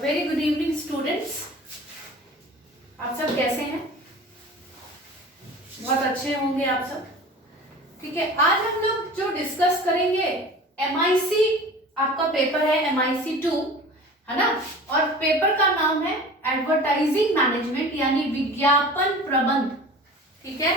Very good evening students. आप सब कैसे हैं? बहुत अच्छे होंगे आप सब। ठीक है, आज हम लोग जो डिस्कस करेंगे MIC, आपका पेपर है MIC 2, है ना। और पेपर का नाम है एडवर्टाइजिंग मैनेजमेंट यानी विज्ञापन प्रबंध। ठीक है,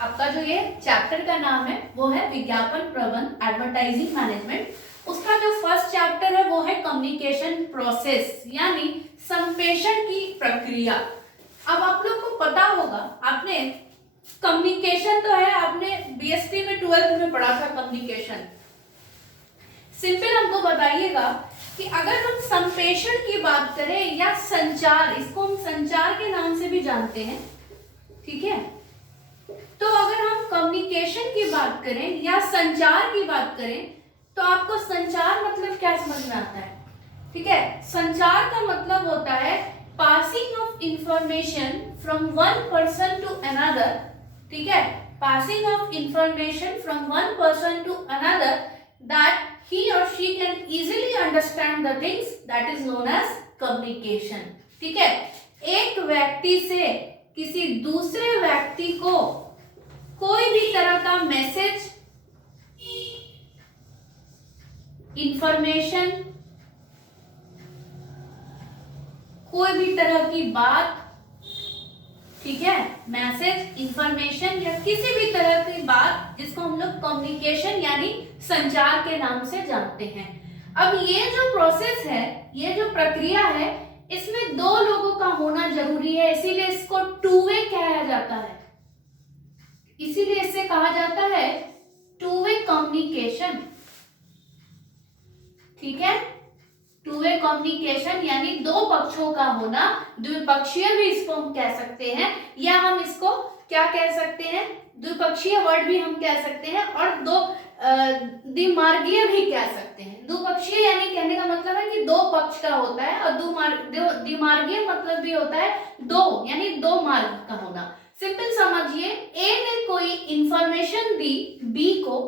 आपका जो ये चैप्टर का नाम है वो है विज्ञापन प्रबंध, एडवर्टाइजिंग मैनेजमेंट। उसका जो फर्स्ट चैप्टर है वो है कम्युनिकेशन प्रोसेस यानी संप्रेषण की प्रक्रिया। अब आप लोग को पता होगा, आपने कम्युनिकेशन तो है, आपने BSc में 12th में पढ़ा था कम्युनिकेशन। सिंपल हमको बताइएगा कि अगर हम संप्रेषण की बात करें या संचार, इसको हम संचार के नाम से भी जानते हैं, ठीक है। तो अगर हम कम्युनिकेशन की बात करें या संचार की बात करें तो आपको संचार मतलब क्या समझ में आता है? ठीक है, संचार का मतलब होता है passing of information from one person to another. ठीक है, passing of information from one person to another that he or she can easily understand the things, that is known as communication। ठीक है, एक व्यक्ति से किसी दूसरे व्यक्ति को कोई भी तरह का मैसेज, इंफॉर्मेशन, कोई भी तरह की बात, ठीक है, मैसेज, इंफॉर्मेशन या किसी भी तरह की बात जिसको हम लोग कम्युनिकेशन यानी संचार के नाम से जानते हैं। अब ये जो प्रोसेस है, ये जो प्रक्रिया है, इसमें दो लोगों का होना जरूरी है, इसीलिए इसको टू वे कहा जाता है। इसीलिए इसे कहा जाता है टू वे कम्युनिकेशन। ठीक है, टू वे कम्युनिकेशन यानी दो पक्षों का होना, द्विपक्षीय भी इसको हम कह सकते हैं, या हम इसको क्या कह सकते हैं, द्विपक्षीय वर्ड भी हम कह सकते हैं, और दो द्विमार्गीय भी कह सकते हैं। द्विपक्षीय यानी कहने का मतलब है कि दो पक्ष का होता है, और द्विमार्गीय मतलब भी होता है दो, यानी दो मार्ग का होना। सिंपल समझिए, ए ने कोई इंफॉर्मेशन दी बी को,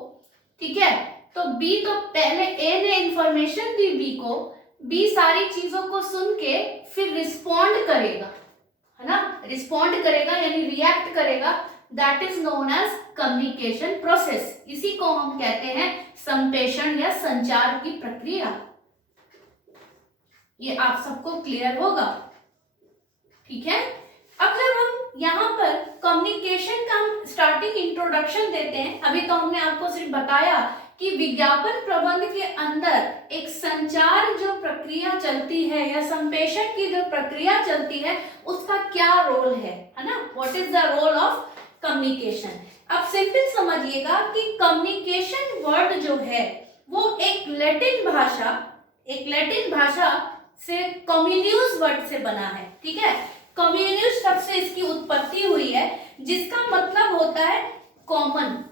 ठीक है, तो बी तो पहले ए ने इंफॉर्मेशन दी बी को, बी सारी चीजों को सुन के फिर रिस्पॉन्ड करेगा, है ना, रिस्पॉन्ड करेगा यानी रिएक्ट करेगा, that is known as communication process. इसी को हम कहते हैं संप्रेषण या संचार की प्रक्रिया। ये आप सबको क्लियर होगा, ठीक है। अब जब हम यहाँ पर कम्युनिकेशन का स्टार्टिंग इंट्रोडक्शन देते हैं, अभी तो हमने आपको सिर्फ बताया कि विज्ञापन प्रबंध के अंदर एक संचार जो प्रक्रिया चलती है या संप्रेषण की जो प्रक्रिया चलती है उसका क्या रोल है ना, what is the role of communication. अब सिंपल समझिएगा कि कम्युनिकेशन वर्ड जो है वो एक लैटिन भाषा से कम्युन्यूज वर्ड से बना है। ठीक है, कम्युन्यूज शब्द से इसकी उत्पत्ति हुई है, जिसका मतलब होता है कॉमन।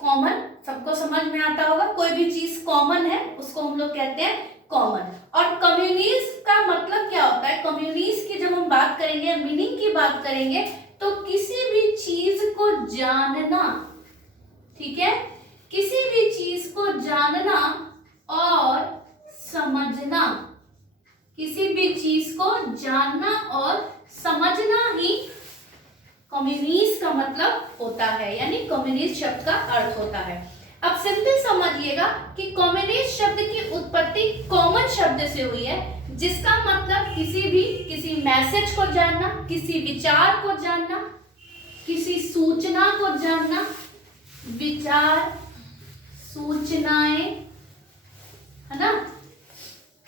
कॉमन सबको समझ में आता होगा, कोई भी चीज कॉमन है उसको हम लोग कहते हैं कॉमन। और कम्युनिज का मतलब क्या होता है? कम्युनिज की जब हम बात करेंगे, मीनिंग की बात करेंगे, तो किसी भी चीज को जानना, ठीक है, किसी भी चीज को जानना और समझना, किसी भी चीज को जानना और समझना ही कम्युनिज का मतलब होता है, यानी कम्युनिज शब्द का अर्थ होता है। अब सिंपल समझिएगा कि कम्युनिज शब्द की उत्पत्ति कॉमन शब्द से हुई है, जिसका मतलब किसी मैसेज को जानना, किसी विचार को जानना, किसी सूचना को जानना, विचार, सूचनाएं, है ना,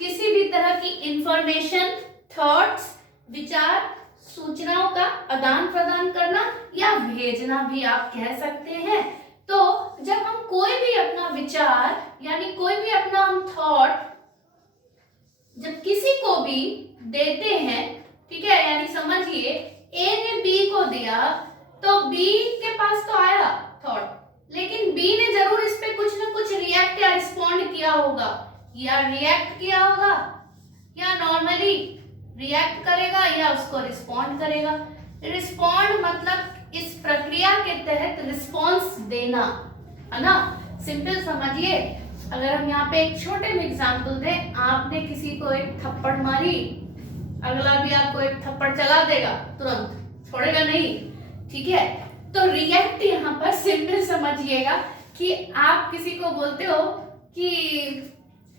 किसी भी तरह की इंफॉर्मेशन, थॉट्स, विचार, सूचनाओं का आदान प्रदान करना या भेजना भी आप कह सकते हैं। तो जब हम कोई भी अपना विचार यानी कोई भी अपना हम थॉट जब किसी को भी देते हैं, ठीक है, यानी समझिए ए ने बी को दिया तो बी के पास तो आया थॉट, लेकिन बी ने जरूर इस पे कुछ ना कुछ रिएक्ट या रिस्पॉन्ड किया होगा, या रिएक्ट किया होगा, या नॉर्मली रिएक्ट करेगा या उसको रिस्पॉन्ड करेगा। रिस्पॉन्ड मतलब इस प्रक्रिया के तहत रिस्पॉन्स देना, है ना। सिंपल समझिए, अगर हम यहाँ पे एक छोटे में एग्जांपल दें, आपने किसी को एक थप्पड़ मारी, अगला भी आपको एक थप्पड़ चला देगा, तुरंत छोड़ेगा नहीं, ठीक है। तो रिएक्ट यहाँ पर सिंपल समझिएगा कि आप किसी को बोलते हो कि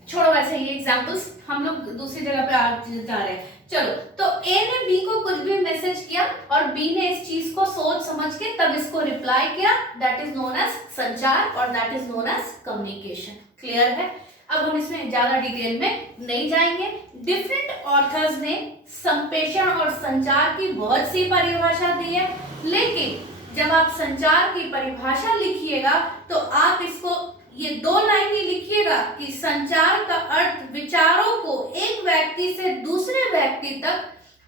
छोड़ो, वैसे ये एग्जांपल्स हम लोग दूसरी जगह पे जा रहे हैं। चलो, तो ए ने बी को कुछ भी मैसेज किया और बी ने इस चीज को सोच समझ के तब इसको रिप्लाई किया, दैट इज नोन एज संचार और that is known as communication. Clear है? अब हम इसमें ज्यादा डिटेल में नहीं जाएंगे। डिफरेंट ऑथर्स ने संप्रेषण और संचार की बहुत सी परिभाषा दी है, लेकिन जब आप संचार की परिभाषा लिखिएगा तो आप इसको ये 2 लाइन ही लिखिएगा कि संचार का अर्थ विचारों को एक व्यक्ति से दूसरे व्यक्ति तक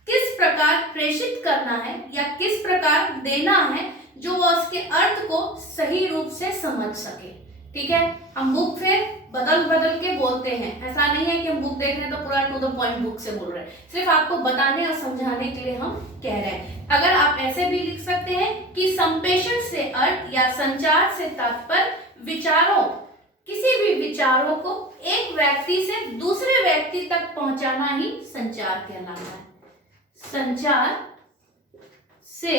किस प्रकार प्रेषित करना है या किस प्रकार देना है जो वो उसके अर्थ को सही रूप से समझ सके। ठीक है, हम बुक फिर बदल बदल के बोलते हैं, ऐसा नहीं है कि हम बुक देख रहे हैं तो पूरा टू द पॉइंट बुक से बोल रहे हैं, सिर्फ आपको बताने और समझाने के लिए हम कह रहे हैं। अगर आप ऐसे भी लिख सकते हैं कि संप्रेषण से अर्थ या संचार से तात्पर्य विचारों, किसी भी विचारों को एक व्यक्ति से दूसरे व्यक्ति तक पहुंचाना ही संचार कहलाता है। संचार से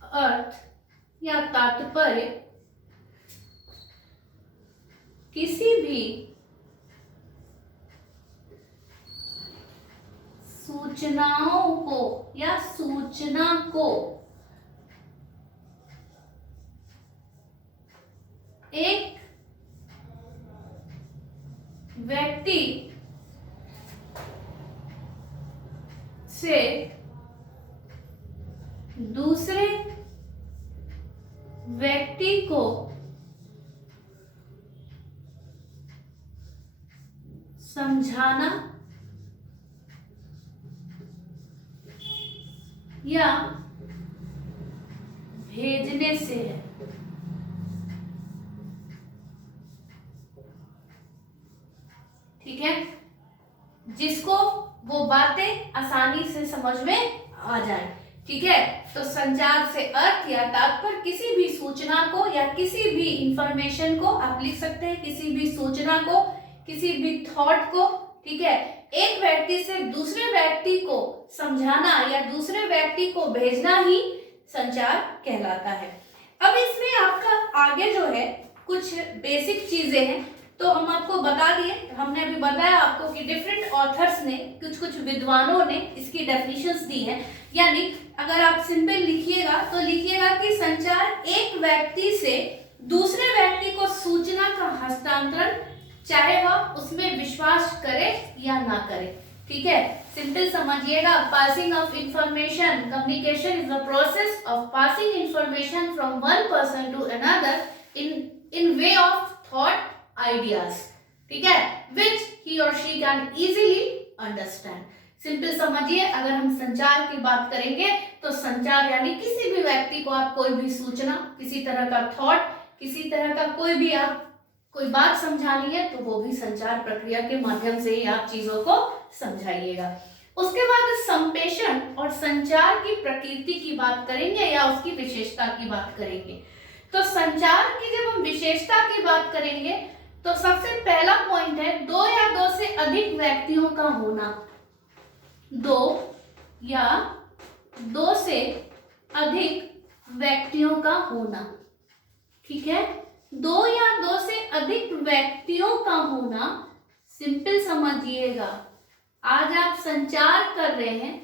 अर्थ या तात्पर्य किसी भी सूचनाओं को या सूचना को एक व्यक्ति से दूसरे व्यक्ति को समझाना या भेजने से है। ठीक है, जिसको वो बातें आसानी से समझ में आ जाए। ठीक है, तो संचार से अर्थ या तात्पर्य किसी भी सूचना को या किसी भी इंफॉर्मेशन को आप लिख सकते हैं, किसी भी सूचना को, किसी भी थॉट को, ठीक है, एक व्यक्ति से दूसरे व्यक्ति को समझाना या दूसरे व्यक्ति को भेजना ही संचार कहलाता है। अब इसमें आपका आगे जो है कुछ बेसिक चीजें हैं, तो हम आपको बता दिए, हमने अभी बताया आपको कि डिफरेंट ऑथर्स ने, कुछ विद्वानों ने इसकी डेफिनेशंस दी हैं। यानी अगर आप सिंपल लिखिएगा तो लिखिएगा कि संचार एक व्यक्ति से दूसरे व्यक्ति को सूचना का हस्तांतरण, चाहे वह उसमें विश्वास करे या ना करे। ठीक है, सिंपल समझिएगा, passing of information, communication is the process of passing information from one person to another in way of thought ideas, ठीक है, which he or she can easily understand। Simple समझिए, अगर हम संचार की बात करेंगे तो संचार यानी किसी भी व्यक्ति को आप कोई भी सूचना, किसी तरह का थॉट, किसी तरह का कोई भी आप कोई बात समझानी है तो वो भी संचार प्रक्रिया के माध्यम से ही आप चीजों को समझाइएगा। उसके बाद संप्रेषण और संचार की प्रकृति की बात करेंगे या उसकी विशेषता की बात करेंगे। तो संचार की जब हम विशेषता की बात करेंगे तो सबसे पहला पॉइंट है 2 या 2 से अधिक व्यक्तियों का होना। 2 या 2 से अधिक व्यक्तियों का होना। ठीक है, 2 या 2 से अधिक व्यक्तियों का होना, सिंपल समझिएगा, आज आप संचार कर रहे हैं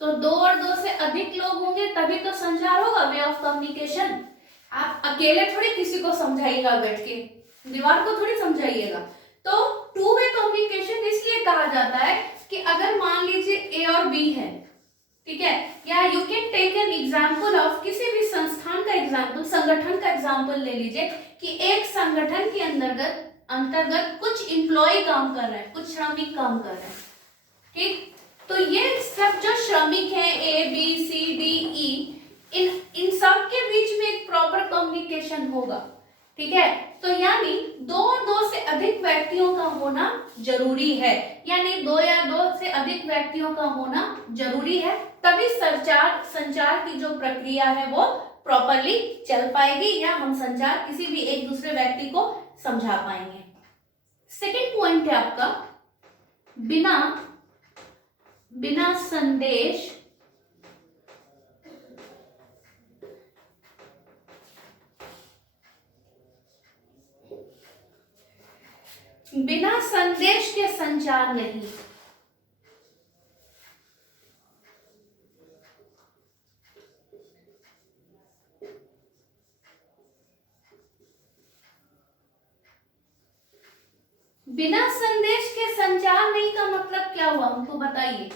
तो 2 और 2 से अधिक लोग होंगे तभी तो संचार होगा, वे ऑफ कम्युनिकेशन। आप अकेले थोड़ी किसी को समझाइएगा, बैठ के दीवार को थोड़ी समझाइएगा। तो टू वे कम्युनिकेशन इसलिए कहा जाता है कि अगर मान लीजिए ए और बी है, ठीक है, या you can take an example of किसी भी संस्थान का एग्जांपल, संगठन का एग्जांपल ले लीजिए कि एक संगठन के अंतर्गत कुछ एम्प्लॉय काम कर रहे हैं, कुछ श्रमिक काम कर रहे हैं। ठीक, तो ये सब जो श्रमिक हैं A B C D E, इन सब के बीच में एक प्रॉपर कम्युनिकेशन होगा। ठीक है, तो यानी 2 और 2 से अधिक व्यक्तियों का होना जरूरी है, यानी 2 या 2 से अधिक व्यक्तियों का होना जरूरी है, तभी संचार की जो प्रक्रिया है वो प्रॉपरली चल पाएगी या हम संचार किसी भी एक दूसरे व्यक्ति को समझा पाएंगे। सेकंड पॉइंट है आपका बिना संदेश के संचार नहीं। बिना संदेश के संचार नहीं का मतलब क्या हुआ, हमको बताइए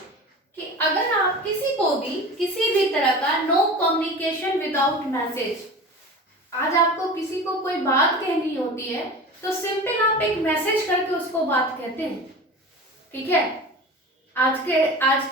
कि अगर आप किसी को भी किसी भी तरह का नो कम्युनिकेशन विदाउट मैसेज, आज आपको किसी को कोई बात कहनी होती है तो सिंपल आप एक मैसेज करके उसको बात कहते हैं, ठीक है। आज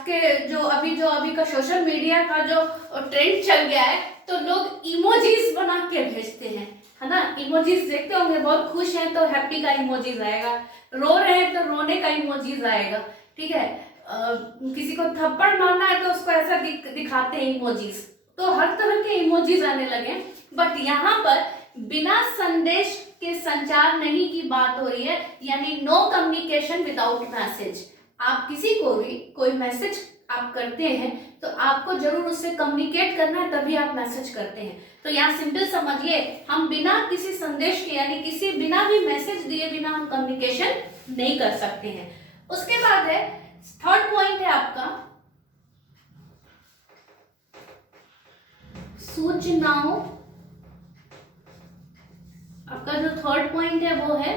के जो अभी का सोशल मीडिया का जो ट्रेंड चल गया है, तो लोग इमोजीज बना के भेजते हैं, है ना। इमोजीज देखते होंगे, बहुत खुश हैं तो हैप्पी का इमोजीज आएगा, रो रहे हैं तो रोने का इमोजीज आएगा, ठीक है। किसी को थप्पड़ मारना है तो उसको ऐसा दिखाते हैं इमोजीज, तो हर तरह के इमोजीज आने लगे। बट यहाँ पर बिना संदेश के संचार नहीं की बात हो रही है, यानी नो कम्युनिकेशन विदाउट मैसेज। आप किसी को भी कोई मैसेज आप करते हैं तो आपको जरूर उससे कम्युनिकेट करना है, तभी आप मैसेज करते हैं। तो यहाँ सिंपल समझिए, हम बिना किसी संदेश के यानी किसी बिना भी मैसेज दिए बिना हम कम्युनिकेशन नहीं कर सकते हैं। उसके बाद है थर्ड पॉइंट है आपका सूचनाओं। आपका जो थर्ड पॉइंट है वो है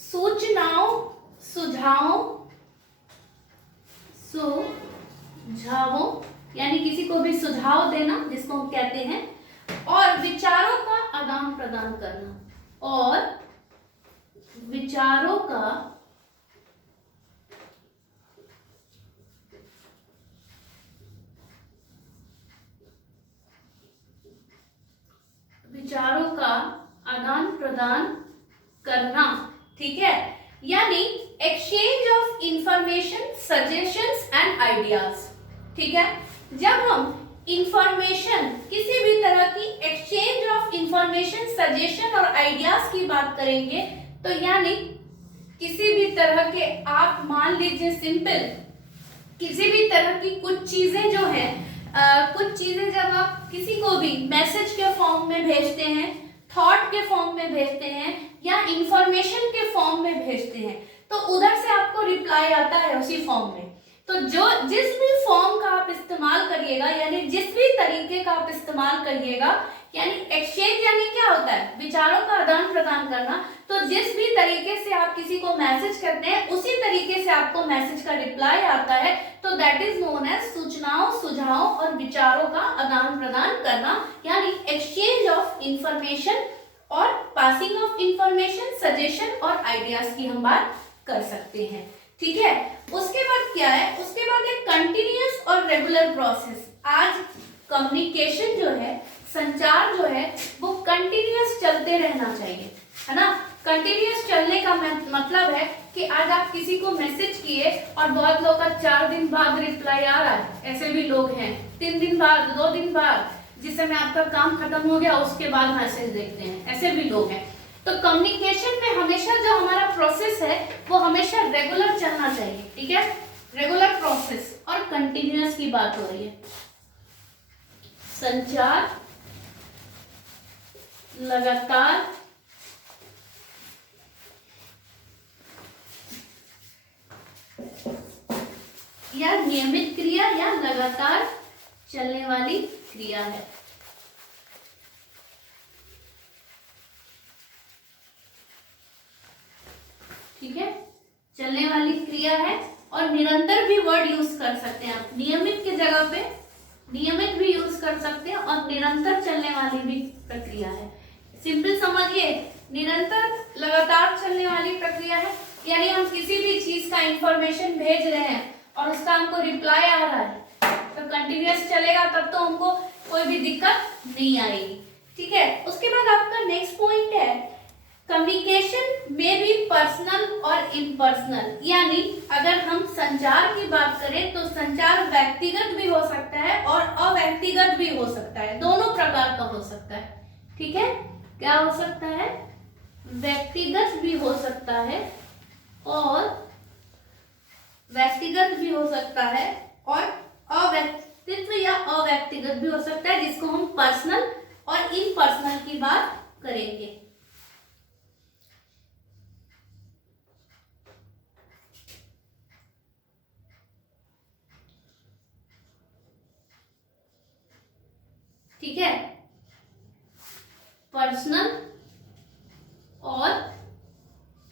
सूचनाओं, सुझावों यानी किसी को भी सुझाव देना जिसको हम कहते हैं, और विचारों का आदान प्रदान करना, और विचारों का आदान प्रदान करना, ठीक है। यानी exchange of information, suggestions and ideas, ठीक है। जब हम इंफॉर्मेशन, किसी भी तरह की एक्सचेंज ऑफ इंफॉर्मेशन, सजेशन और आइडियाज की बात करेंगे, तो यानी किसी भी तरह के, आप मान लीजिए सिंपल किसी भी तरह की कुछ चीजें जो है, कुछ चीजें जब आप किसी को भी मैसेज के फॉर्म में भेजते हैं, थॉट के फॉर्म में भेजते हैं या इंफॉर्मेशन के फॉर्म में भेजते हैं, तो उधर से आपको रिप्लाई आता है उसी फॉर्म में। तो जिस भी फॉर्म का आप इस्तेमाल करिएगा, यानी जिस भी तरीके का आप इस्तेमाल करिएगा, यानी एक्सचेंज यानी क्या होता है, विचारों का आदान प्रदान करना। तो जिस भी तरीके से आप किसी को मैसेज करते हैं उसी तरीके से आपको मैसेज का रिप्लाई आता है, तो दैट इज नोन एज सूचनाओं, सुझावों और विचारों का आदान प्रदान करना, यानी एक्सचेंज ऑफ इंफॉर्मेशन और पासिंग ऑफ इंफॉर्मेशन, सजेशन और आइडियाज की हम बात कर सकते हैं, ठीक है। उसके बाद क्या है, उसके बाद एक कंटिन्यूअस और रेगुलर प्रोसेस। आज कम्युनिकेशन जो है, संचार जो है, वो कंटिन्यूअस चलते रहना चाहिए, है ना। कंटिन्यूअस चलने का मतलब है कि आज आप किसी को मैसेज किए और बहुत लोग का 4 दिन बाद रिप्लाई आ रहा है, ऐसे भी लोग हैं, 3 दिन बाद, 2 दिन बाद, जिस समय आपका काम खत्म हो गया उसके बाद मैसेज देखते हैं, ऐसे भी लोग हैं। तो कम्युनिकेशन में हमेशा जो हमारा प्रोसेस है वो हमेशा रेगुलर चलना चाहिए, ठीक है। रेगुलर प्रोसेस और कंटिन्यूअस की बात हो रही है। संचार लगातार या नियमित क्रिया या लगातार चलने वाली क्रिया है, ठीक है। चलने वाली क्रिया है और निरंतर भी वर्ड यूज कर सकते हैं आप, नियमित की जगह पे नियमित भी यूज कर सकते हैं और निरंतर चलने वाली भी प्रक्रिया है। सिंपल समझिए, निरंतर लगातार चलने वाली प्रक्रिया है, यानी हम किसी भी चीज का इंफॉर्मेशन भेज रहे हैं और उसका हमको रिप्लाई आ रहा है, तो कंटिन्यूअस चलेगा, तब तो हमको कोई भी दिक्कत नहीं आएगी। ठीक है, उसके बाद आपका नेक्स्ट पॉइंट है कम्युनिकेशन में भी पर्सनल और इम्पर्सनल, यानी अगर हम संचार की बात करें तो संचार व्यक्तिगत भी हो सकता है और अव्यक्तिगत भी हो सकता है, दोनों प्रकार का हो सकता है। ठीक है, क्या हो सकता है, व्यक्तिगत भी हो सकता है और व्यक्तिगत भी हो सकता है और अव्यक्तित्व या अव्यक्तिगत भी हो सकता है, जिसको हम पर्सनल और इम्पर्सनल की बात करेंगे। ठीक है, पर्सनल और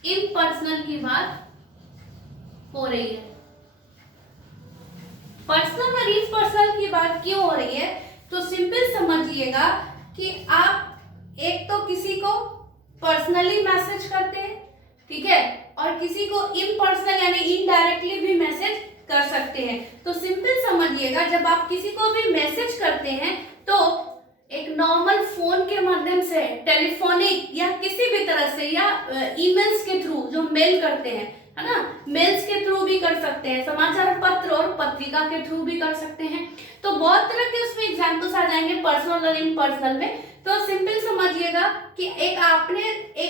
इम्पर्सनल की बात हो रही है। पर्सनल और इम्पर्सनल की बात क्यों हो रही है, तो सिंपल समझिएगा कि आप एक तो किसी को पर्सनली मैसेज करते हैं, ठीक है, और किसी को इम्पर्सनल यानी इनडायरेक्टली भी मैसेज कर सकते हैं। तो सिंपल समझिएगा, जब आप किसी को भी मैसेज करते हैं तो एक नॉर्मल फोन के माध्यम से, टेलीफोनिक या किसी भी तरह से, या ईमेल्स के थ्रू जो मेल करते हैं, है ना, मेल्स के थ्रू भी कर सकते हैं, समाचार पत्र और पत्रिका के थ्रू भी कर सकते हैं। तो बहुत तरह के उसमें एग्जाम्पल्स आ जाएंगे पर्सनल और इम्पर्सनल में। तो सिंपल समझिएगा कि एक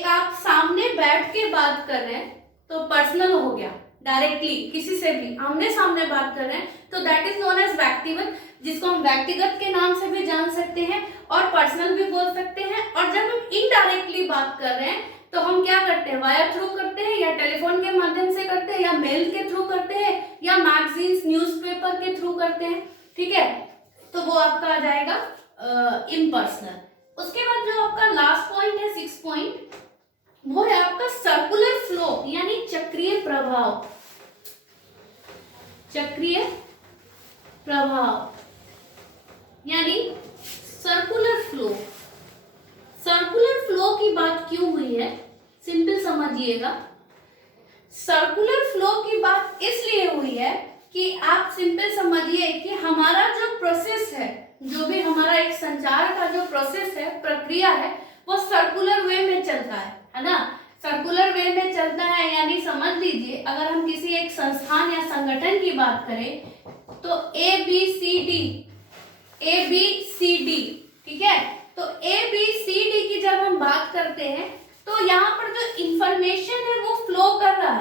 आप सामने बैठ के बात कर रहे हैं तो पर्सनल हो गया, डायरेक्टली किसी से भी आमने सामने बात कर रहे हैं, तो दैट इज नोन एज व्यक्तिगत, जिसको हम व्यक्तिगत के नाम से भी जान सकते हैं और पर्सनल भी बोल सकते हैं। और जब हम इनडायरेक्टली बात कर रहे हैं तो हम क्या करते हैं, वाया थ्रू करते हैं, या टेलीफोन के माध्यम से करते हैं, या मेल के थ्रू करते हैं, या मैगजीन्स न्यूज़पेपर के थ्रू करते हैं। ठीक है, तो वो आपका आ जाएगा इम्पर्सनल। उसके बाद जो आपका लास्ट पॉइंट है, 6 पॉइंट, वो है आपका सर्कुलर फ्लो यानी चक्रीय प्रभाव। चक्रीय प्रभाव यानी सर्कुलर फ्लो। सर्कुलर फ्लो की बात क्यों हुई है, सिंपल समझिएगा। सर्कुलर फ्लो की बात इसलिए हुई है कि आप सिंपल समझिए कि हमारा जो प्रोसेस है, जो भी हमारा एक संचार का जो प्रोसेस है, प्रक्रिया है, वो सर्कुलर वे में चलता है ना, सर्कुलर वे में चलता है। यानी समझ लीजिए, अगर हम किसी एक संस्थान या संगठन की बात करें तो ABCD, ठीक है, तो ABCD की जब हम बात करते हैं तो यहाँ पर जो इंफॉर्मेशन है वो फ्लो कर रहा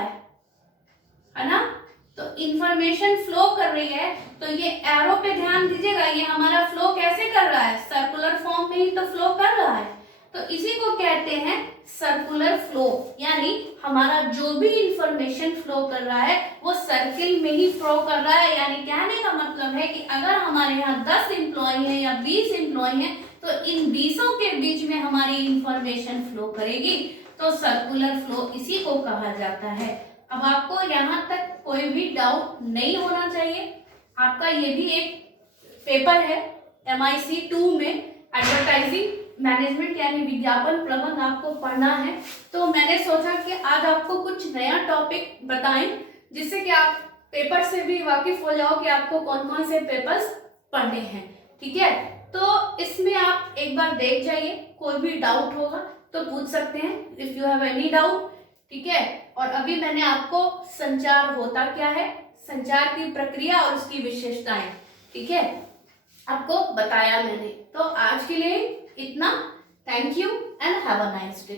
है ना, तो इंफॉर्मेशन फ्लो कर रही है। तो ये एरो पे ध्यान दीजिएगा, ये हमारा फ्लो कैसे कर रहा है, सर्कुलर फॉर्म में ही तो फ्लो कर रहा है। तो इसी को कहते हैं सर्कुलर फ्लो, यानी हमारा जो भी इंफॉर्मेशन फ्लो कर रहा है वो सर्किल में ही फ्लो कर रहा है। यानी कहने का मतलब है कि अगर हमारे यहाँ 10 एम्प्लॉय हैं या 20 एम्प्लॉय हैं तो इन 20 के बीच में हमारी इंफॉर्मेशन फ्लो करेगी, तो सर्कुलर फ्लो इसी को कहा जाता है। अब आपको यहाँ तक कोई भी डाउट नहीं होना चाहिए। आपका ये भी एक पेपर है MIC 2 में, एडवर्टाइजिंग मैनेजमेंट यानी विज्ञापन प्रबंधन आपको पढ़ना है। तो मैंने सोचा कि आज आपको कुछ नया टॉपिक बताएं, जिससे कि आप पेपर से भी वाकिफ हो जाओ कि आपको कौन कौन से पेपर्स पढ़ने हैं। ठीक है, तो इसमें आप एक बार देख जाइए, कोई भी डाउट होगा तो पूछ सकते हैं, if you have any doubt. ठीक है, और अभी मैंने आपको संचार होता क्या है, संचार की प्रक्रिया और उसकी विशेषताएं, ठीक है, आपको बताया मैंने। तो आज के लिए इतना। Thank you and have a nice day.